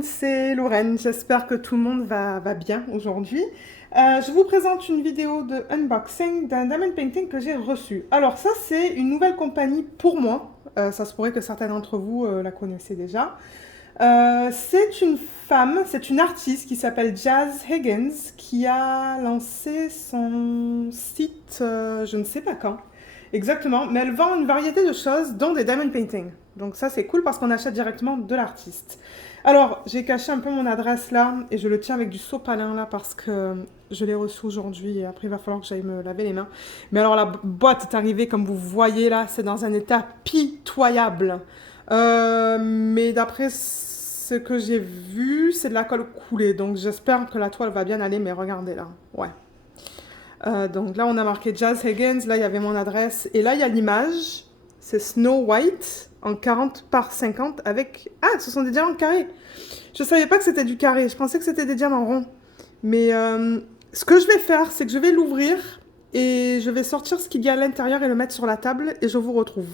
monde, c'est Lorraine. J'espère que tout le monde va bien aujourd'hui. Je vous présente une vidéo de unboxing d'un diamond painting que j'ai reçu. Alors ça, c'est une nouvelle compagnie pour moi. Ça se pourrait que certains d'entre vous la connaissez déjà. C'est une femme, c'est une artiste qui s'appelle Jazz Higgins qui a lancé son site, je ne sais pas quand exactement, mais elle vend une variété de choses, dont des diamond paintings. Donc ça c'est cool parce qu'on achète directement de l'artiste. Alors j'ai caché un peu mon adresse là et je le tiens avec du sopalin là parce que je l'ai reçu aujourd'hui et après il va falloir que j'aille me laver les mains. Mais alors la boîte est arrivée comme vous voyez là, c'est dans un état pitoyable. Mais d'après ce que j'ai vu, c'est de la colle coulée. Donc j'espère que la toile va bien aller, mais regardez là. Ouais. Donc là, on a marqué Jazz Higgins. Là, il y avait mon adresse. Et là, il y a l'image. C'est Snow White en 40 par 50 avec... Ah, ce sont des diamants carrés. Je ne savais pas que c'était du carré. Je pensais que c'était des diamants ronds. Mais ce que je vais faire, c'est que je vais l'ouvrir et je vais sortir ce qu'il y a à l'intérieur et le mettre sur la table et je vous retrouve.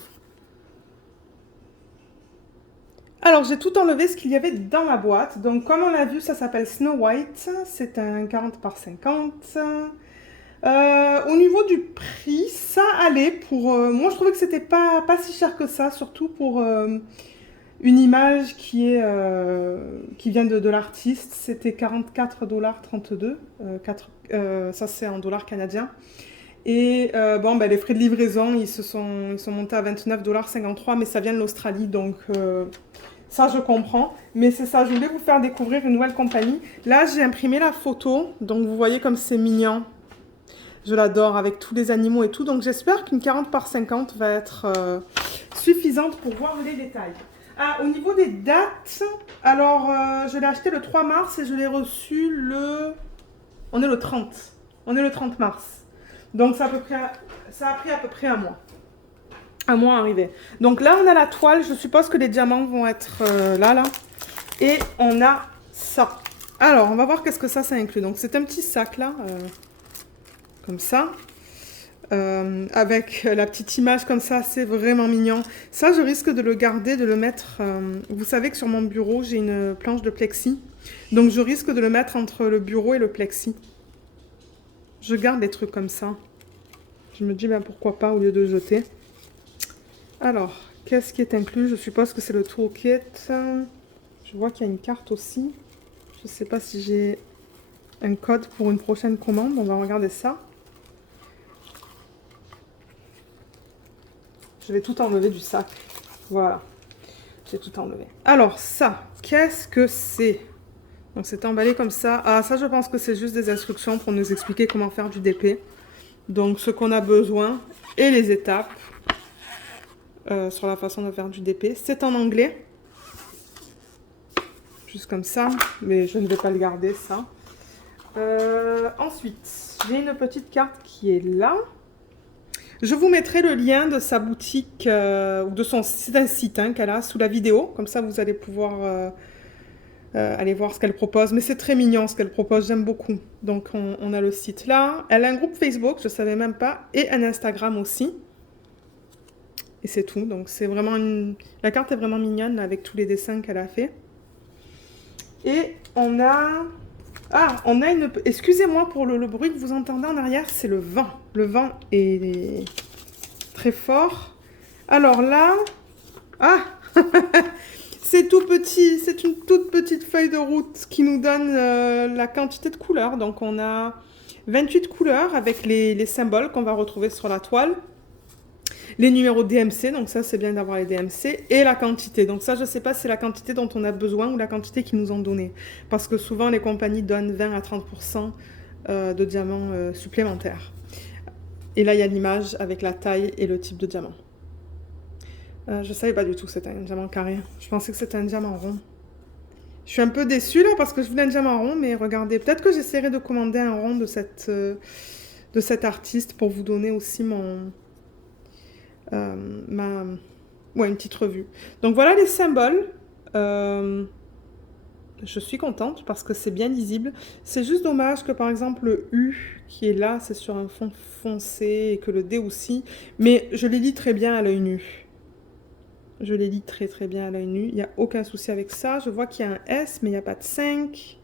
Alors, j'ai tout enlevé ce qu'il y avait dans la boîte. Donc, comme on l'a vu, ça s'appelle Snow White. C'est un 40 par 50. Au niveau du prix, ça allait pour... moi, je trouvais que c'était pas si cher que ça, surtout pour une image qui vient de l'artiste. C'était 44,32 $. Ça, c'est en dollars canadiens. Et bon, ben, les frais de livraison, ils sont montés à 29,53 $, mais ça vient de l'Australie, donc ça, je comprends. Mais c'est ça, je voulais vous faire découvrir une nouvelle compagnie. Là, j'ai imprimé la photo, donc vous voyez comme c'est mignon. Je l'adore avec tous les animaux et tout. Donc j'espère qu'une 40 par 50 va être suffisante pour voir les détails. Ah, au niveau des dates, alors je l'ai acheté le 3 mars et je l'ai reçu le... On est le 30. On est le 30 mars. Donc ça a pris à peu près un mois. Un mois à arriver. Donc là, on a la toile. Je suppose que les diamants vont être là. Et on a ça. Alors, on va voir qu'est-ce que ça inclut. Donc c'est un petit sac là. Comme ça, avec la petite image comme ça, c'est vraiment mignon. Ça, je risque de le garder, de le mettre... vous savez que sur mon bureau, j'ai une planche de plexi. Donc, je risque de le mettre entre le bureau et le plexi. Je garde des trucs comme ça. Je me dis, ben, pourquoi pas, au lieu de jeter. Alors, qu'est-ce qui est inclus? Je suppose que c'est le toolkit. Je vois qu'il y a une carte aussi. Je ne sais pas si j'ai un code pour une prochaine commande. On va regarder ça. Je vais tout enlever du sac. Voilà. J'ai tout enlevé. Alors, ça, qu'est-ce que c'est? Donc, c'est emballé comme ça. Ah, ça, je pense que c'est juste des instructions pour nous expliquer comment faire du DP. Donc, ce qu'on a besoin et les étapes sur la façon de faire du DP. C'est en anglais. Juste comme ça. Mais je ne vais pas le garder, ça. Ensuite, j'ai une petite carte qui est là. Je vous mettrai le lien de sa boutique ou de son site hein, qu'elle a sous la vidéo. Comme ça, vous allez pouvoir aller voir ce qu'elle propose. Mais c'est très mignon ce qu'elle propose, j'aime beaucoup. Donc, on a le site là. Elle a un groupe Facebook, je ne savais même pas, et un Instagram aussi. Et c'est tout. Donc, c'est vraiment la carte est vraiment mignonne là, avec tous les dessins qu'elle a fait. Et on a... Ah, on a une... Excusez-moi pour le bruit que vous entendez en arrière, c'est le vent. Le vent est très fort. Alors là... Ah c'est tout petit, c'est une toute petite feuille de route qui nous donne la quantité de couleurs. Donc on a 28 couleurs avec les symboles qu'on va retrouver sur la toile. Les numéros DMC, donc ça c'est bien d'avoir les DMC, et la quantité. Donc ça je ne sais pas si c'est la quantité dont on a besoin ou la quantité qu'ils nous ont donnée. Parce que souvent les compagnies donnent 20 à 30% de diamants supplémentaires. Et là il y a l'image avec la taille et le type de diamant. Je ne savais pas du tout que c'était un diamant carré. Je pensais que c'était un diamant rond. Je suis un peu déçue là parce que je voulais un diamant rond, mais regardez, peut-être que j'essaierai de commander un rond de cet artiste pour vous donner aussi ouais, une petite revue. Donc voilà les symboles. Je suis contente parce que c'est bien lisible. C'est juste dommage que par exemple le U qui est là, c'est sur un fond foncé et que le D aussi. Mais je les lis très bien à l'œil nu. Je les lis très très bien à l'œil nu. Il n'y a aucun souci avec ça. Je vois qu'il y a un S, mais il n'y a pas de 5.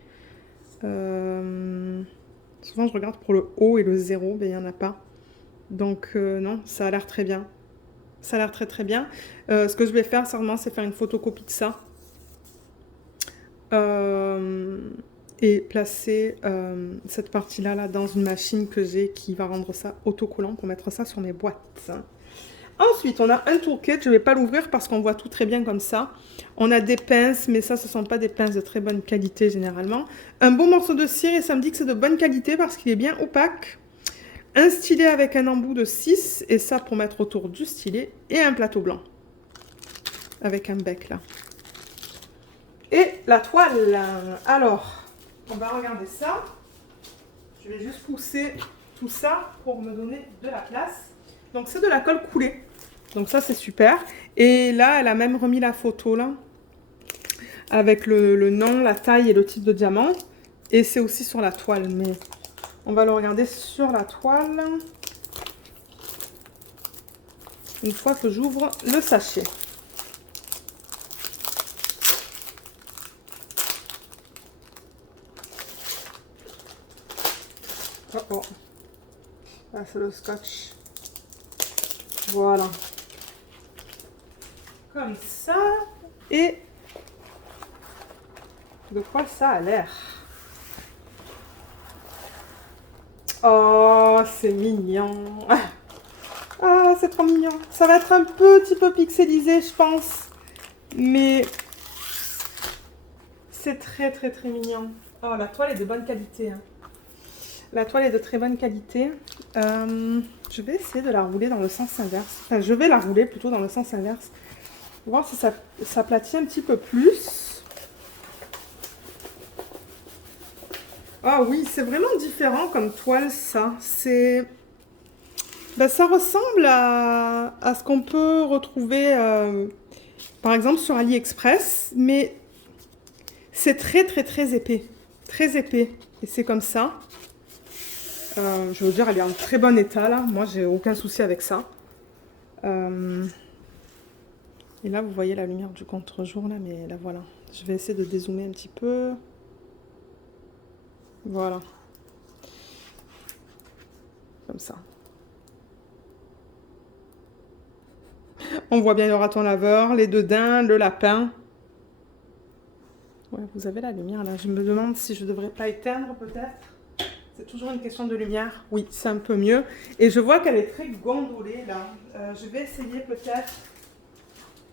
Souvent, je regarde pour le O et le 0, mais il n'y en a pas. Donc, non, ça a l'air très bien. Ça a l'air très très bien. Ce que je vais faire, certainement, c'est faire une photocopie de ça. Et placer cette partie-là là, dans une machine que j'ai qui va rendre ça autocollant pour mettre ça sur mes boîtes. Ensuite, on a un toolkit. Je ne vais pas l'ouvrir parce qu'on voit tout très bien comme ça. On a des pinces, mais ça, ce ne sont pas des pinces de très bonne qualité généralement. Un beau morceau de cire et ça me dit que c'est de bonne qualité parce qu'il est bien opaque. Un stylet avec un embout de 6 et ça pour mettre autour du stylet. Et un plateau blanc avec un bec là. Et la toile. Alors, on va regarder ça. Je vais juste pousser tout ça pour me donner de la place. Donc, c'est de la colle coulée. Donc, ça, c'est super. Et là, elle a même remis la photo, là. Avec le nom, la taille et le type de diamant. Et c'est aussi sur la toile. Mais on va le regarder sur la toile. Une fois que j'ouvre le sachet. Oh oh. Là, c'est le scotch. Voilà. Comme ça. Et de quoi ça a l'air? Oh, c'est mignon. Ah, c'est trop mignon. Ça va être un petit peu pixelisé, je pense. Mais c'est très, très, très mignon. Oh, la toile est de bonne qualité. Hein. La toile est de très bonne qualité. Je vais essayer de la rouler dans le sens inverse. Enfin, je vais la rouler plutôt dans le sens inverse. Pour voir si ça s'aplatit un petit peu plus. Ah oui, c'est vraiment différent comme toile, ça. C'est... Ben, ça ressemble à ce qu'on peut retrouver, par exemple, sur AliExpress. Mais c'est très, très, très épais. Très épais. Et c'est comme ça. Je veux dire, elle est en très bon état là. Moi, j'ai aucun souci avec ça. Et là, vous voyez la lumière du contre-jour là, mais là voilà. Je vais essayer de dézoomer un petit peu. Voilà. Comme ça. On voit bien le raton laveur, les deux daims, le lapin. Ouais, vous avez la lumière là. Je me demande si je devrais pas éteindre peut-être. C'est toujours une question de lumière. Oui, c'est un peu mieux. Et je vois qu'elle est très gondolée là. Je vais essayer peut-être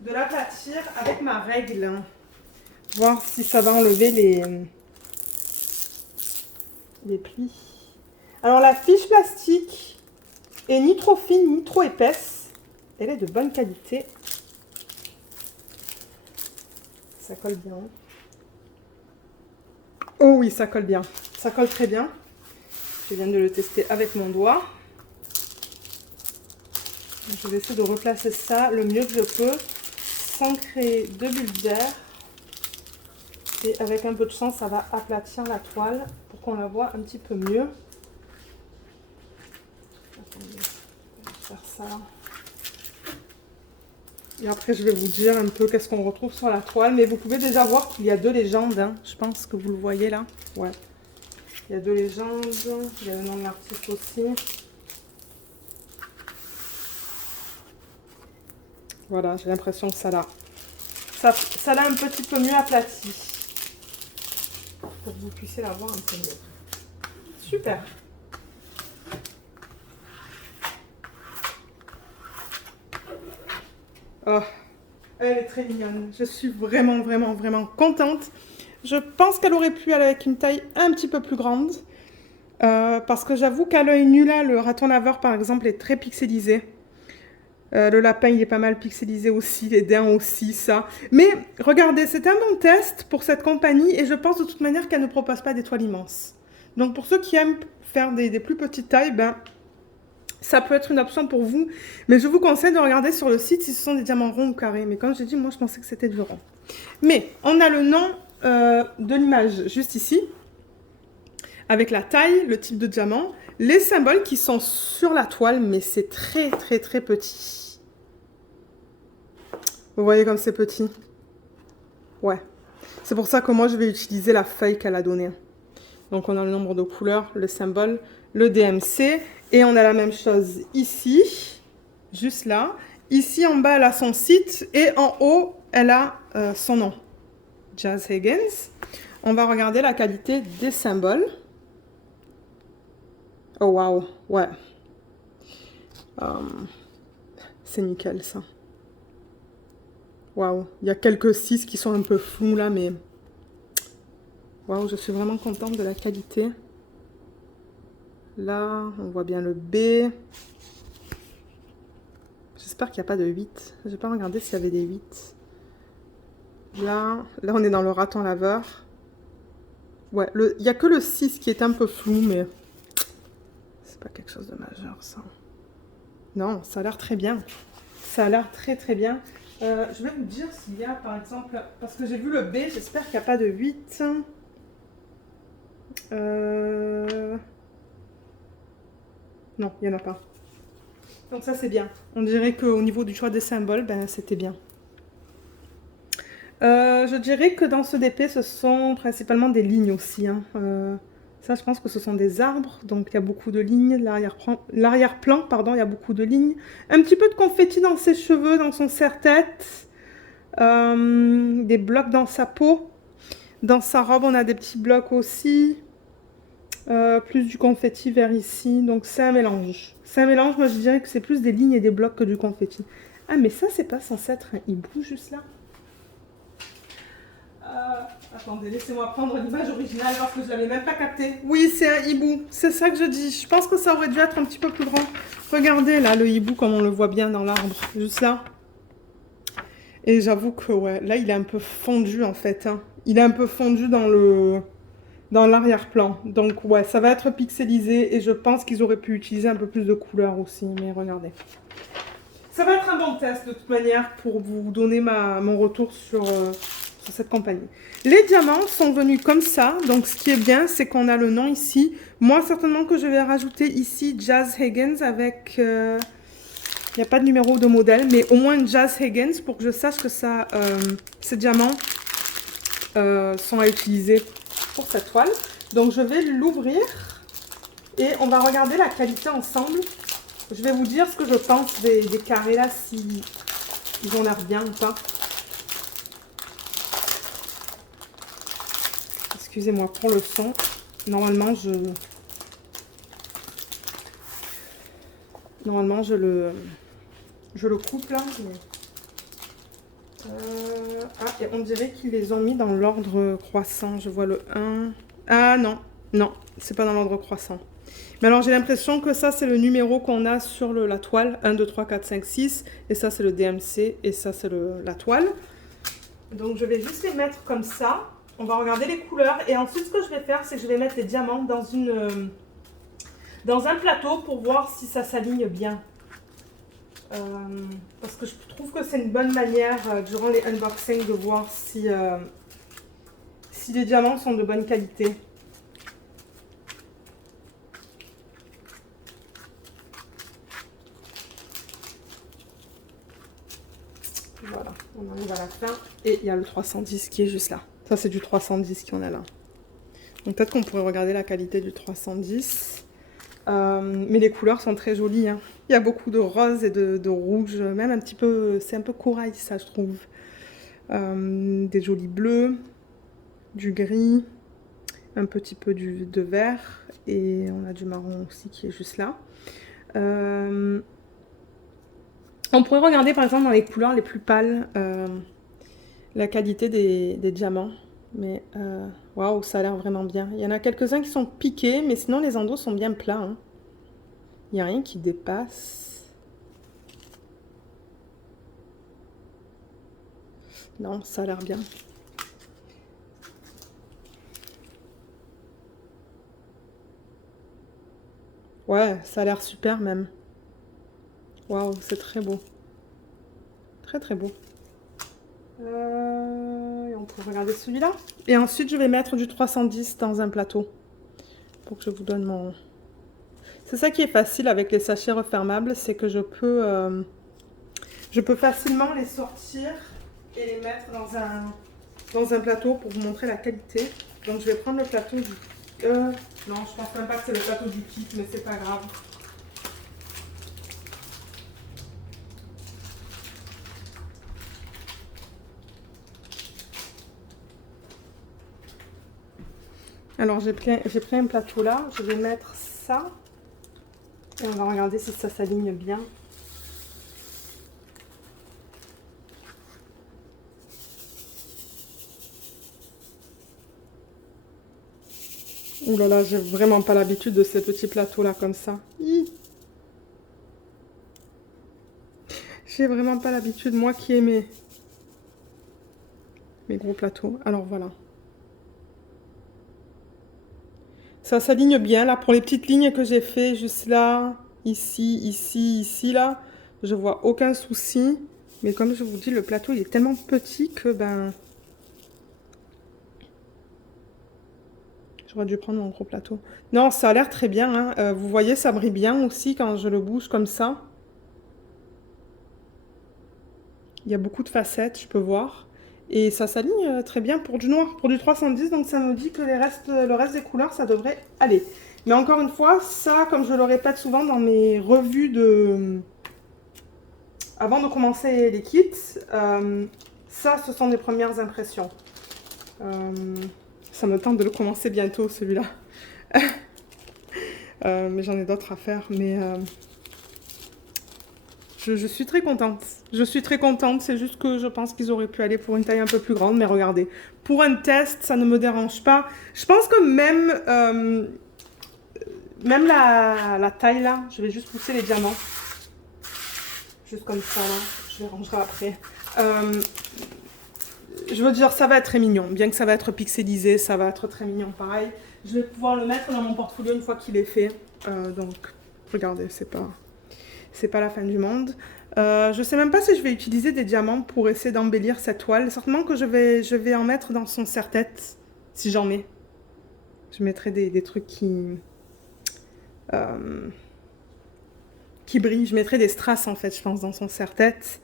de l'aplatir avec ma règle. Voir si ça va enlever les plis. Alors la fiche plastique est ni trop fine ni trop épaisse. Elle est de bonne qualité. Ça colle bien. Oh oui, ça colle bien. Ça colle très bien. Je viens de le tester avec mon doigt. Je vais essayer de replacer ça le mieux que je peux sans créer de bulles d'air. Et avec un peu de chance, ça va aplatir la toile pour qu'on la voit un petit peu mieux. Attendez, je vais faire ça. Et après, je vais vous dire un peu qu'est-ce qu'on retrouve sur la toile. Mais vous pouvez déjà voir qu'il y a deux légendes. Hein. Je pense que vous le voyez là. Ouais. Il y a deux légendes. Il y a le nom de l'artiste aussi. Voilà, j'ai l'impression que ça l'a un petit peu mieux aplati. Pour que vous puissiez la voir un peu mieux. Super. Oh, elle est très mignonne. Je suis vraiment, vraiment, vraiment contente. Je pense qu'elle aurait pu aller avec une taille un petit peu plus grande. Parce que j'avoue qu'à l'œil nu, là, le raton laveur, par exemple, est très pixelisé. Le lapin, il est pas mal pixelisé aussi. Les daims aussi, ça. Mais regardez, c'est un bon test pour cette compagnie. Et je pense de toute manière qu'elle ne propose pas des toiles immenses. Donc, pour ceux qui aiment faire des plus petites tailles, ben... ça peut être une option pour vous, mais je vous conseille de regarder sur le site si ce sont des diamants ronds ou carrés. Mais comme j'ai dit, moi je pensais que c'était du rond. Mais on a le nom de l'image juste ici, avec la taille, le type de diamant, les symboles qui sont sur la toile, mais c'est très très très petit. Vous voyez comme c'est petit? Ouais. C'est pour ça que moi, je vais utiliser la feuille qu'elle a donnée. Donc, on a le nombre de couleurs, le symbole, le DMC. Et on a la même chose ici, juste là. Ici, en bas, elle a son site. Et en haut, elle a son nom. Jazz Higgins. On va regarder la qualité des symboles. Oh, waouh. Ouais. C'est nickel, ça. Waouh. Il y a quelques 6 qui sont un peu flous, là, mais... Waouh, je suis vraiment contente de la qualité. Là, on voit bien le B. J'espère qu'il n'y a pas de 8. Je n'ai pas regardé s'il y avait des 8. Là, on est dans le raton laveur. Ouais, il n'y a que le 6 qui est un peu flou, mais c'est pas quelque chose de majeur, ça. Non, ça a l'air très bien. Ça a l'air très très bien. Je vais vous dire s'il y a, par exemple, parce que j'ai vu le B, j'espère qu'il n'y a pas de 8. Non, il n'y en a pas. Donc ça, c'est bien. On dirait qu'au niveau du choix des symboles, ben, c'était bien. Je dirais que dans ce DP, ce sont principalement des lignes aussi. Hein. Ça, je pense que ce sont des arbres. Donc, il y a beaucoup de lignes. L'arrière-plan, pardon, il y a beaucoup de lignes. Un petit peu de confetti dans ses cheveux, dans son serre-tête. Des blocs dans sa peau. Dans sa robe, on a des petits blocs aussi. Plus du confetti vers ici. Donc, c'est un mélange. C'est un mélange, moi, je dirais que c'est plus des lignes et des blocs que du confetti. Ah, mais ça, c'est pas censé être un hibou, juste là? Attendez, laissez-moi prendre l'image originale parce que je ne l'avais même pas capté. Oui, c'est un hibou. C'est ça que je dis. Je pense que ça aurait dû être un petit peu plus grand. Regardez là, le hibou, comme on le voit bien dans l'arbre. Juste là. Et j'avoue que, ouais, là, il est un peu fondu en fait. Hein. Il est un peu fondu dans l'arrière-plan. Donc, ouais, ça va être pixelisé. Et je pense qu'ils auraient pu utiliser un peu plus de couleurs aussi. Mais regardez. Ça va être un bon test de toute manière pour vous donner mon retour sur cette compagnie. Les diamants sont venus comme ça, donc ce qui est bien, c'est qu'on a le nom ici. Moi, certainement que je vais rajouter ici Jazz Higgins avec... Il n'y a pas de numéro de modèle, mais au moins Jazz Higgins pour que je sache que ces diamants sont à utiliser pour cette toile. Donc, je vais l'ouvrir et on va regarder la qualité ensemble. Je vais vous dire ce que je pense des carrés là, si ils ont l'air bien ou pas. Excusez-moi pour le son. Normalement, je le coupe là. Mais... et on dirait qu'ils les ont mis dans l'ordre croissant. Je vois le 1. Ah non, non, c'est pas dans l'ordre croissant. Mais alors j'ai l'impression que ça c'est le numéro qu'on a sur la toile. 1, 2, 3, 4, 5, 6. Et ça c'est le DMC. Et ça c'est la toile. Donc je vais juste les mettre comme ça. On va regarder les couleurs et ensuite ce que je vais faire, c'est que je vais mettre les diamants dans un plateau pour voir si ça s'aligne bien. Parce que je trouve que c'est une bonne manière durant les unboxings de voir si les diamants sont de bonne qualité. Voilà, on arrive à la fin et il y a le 310 qui est juste là. Ça, c'est du 310 qu'on a là. Donc, peut-être qu'on pourrait regarder la qualité du 310. Mais les couleurs sont très jolies. Hein. Il y a beaucoup de rose et de rouge. Même un petit peu... C'est un peu corail, ça, je trouve. Des jolis bleus. Du gris. Un petit peu de vert. Et on a du marron aussi qui est juste là. On pourrait regarder, par exemple, dans les couleurs les plus pâles... la qualité des diamants, mais waouh, ça a l'air vraiment bien. Il y en a quelques-uns qui sont piqués, mais sinon les endos sont bien plats. Hein. Il n'y a rien qui dépasse. Non, ça a l'air bien. Ouais, ça a l'air super même. Waouh, c'est très beau. Très très beau. Et on peut regarder celui-là. Et ensuite, je vais mettre du 310 dans un plateau. Pour que je vous donne mon... C'est ça qui est facile avec les sachets refermables, c'est que je peux Je peux facilement les sortir et les mettre dans un plateau pour vous montrer la qualité. Donc je vais prendre le plateau du... non, je pense même pas que c'est le plateau du kit, mais c'est pas grave. Alors j'ai pris un plateau là, je vais mettre ça. Et on va regarder si ça s'aligne bien. Ouh là là, j'ai vraiment pas l'habitude de ces petits plateaux là comme ça. J'ai vraiment pas l'habitude, moi qui ai mes gros plateaux. Alors voilà. Ça s'aligne bien là pour les petites lignes que j'ai fait juste là, ici, ici, ici, là. Je vois aucun souci. Mais comme je vous dis, le plateau il est tellement petit que ben... J'aurais dû prendre mon gros plateau. Non, ça a l'air très bien, hein. Vous voyez, ça brille bien aussi quand je le bouge comme ça. Il y a beaucoup de facettes, je peux voir. Et ça s'aligne très bien pour du noir, pour du 310. Donc ça me dit que le reste des couleurs, ça devrait aller. Mais encore une fois, ça, comme je le répète souvent dans mes revues de... Avant de commencer les kits, ça, ce sont des premières impressions. Ça me tente de le commencer bientôt, celui-là. Mais j'en ai d'autres à faire. Mais je suis très contente. Je suis très contente. C'est juste que je pense qu'ils auraient pu aller pour une taille un peu plus grande. Mais regardez, pour un test, ça ne me dérange pas. Je pense que même la taille là, je vais juste pousser les diamants. Juste comme ça, là. Je les rangerai après. Je veux dire, ça va être très mignon. Bien que ça va être pixelisé, ça va être très mignon pareil. Je vais pouvoir le mettre dans mon portfolio une fois qu'il est fait. Donc, regardez, c'est pas la fin du monde. Je sais même pas si je vais utiliser des diamants pour essayer d'embellir cette toile. Certainement que je vais en mettre dans son serre-tête, si j'en mets. Je mettrai des trucs qui brillent. Je mettrai des strass, en fait, je pense, dans son serre-tête.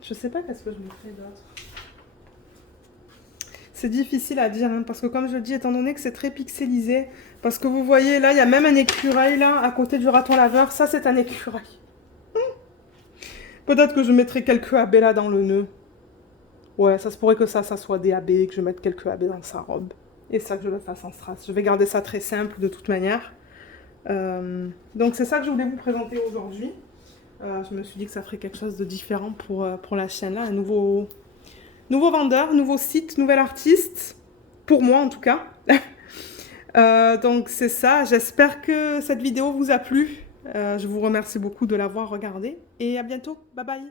Je sais pas qu'est-ce que je mettrai d'autre. C'est difficile à dire, hein, parce que comme je le dis, étant donné que c'est très pixelisé, parce que vous voyez, là, il y a même un écureuil, là, à côté du raton laveur. Ça, c'est un écureuil. Peut-être que je mettrai quelques AB là dans le nœud. Ouais, ça se pourrait que ça soit des AB, que je mette quelques AB dans sa robe. Et ça, que je le fasse en strass. Je vais garder ça très simple, de toute manière. Donc, c'est ça que je voulais vous présenter aujourd'hui. Je me suis dit que ça ferait quelque chose de différent pour la chaîne, là. Un nouveau vendeur, nouveau site, nouvel artiste. Pour moi, en tout cas. Donc, c'est ça. J'espère que cette vidéo vous a plu. Je vous remercie beaucoup de l'avoir regardée. Et à bientôt. Bye bye.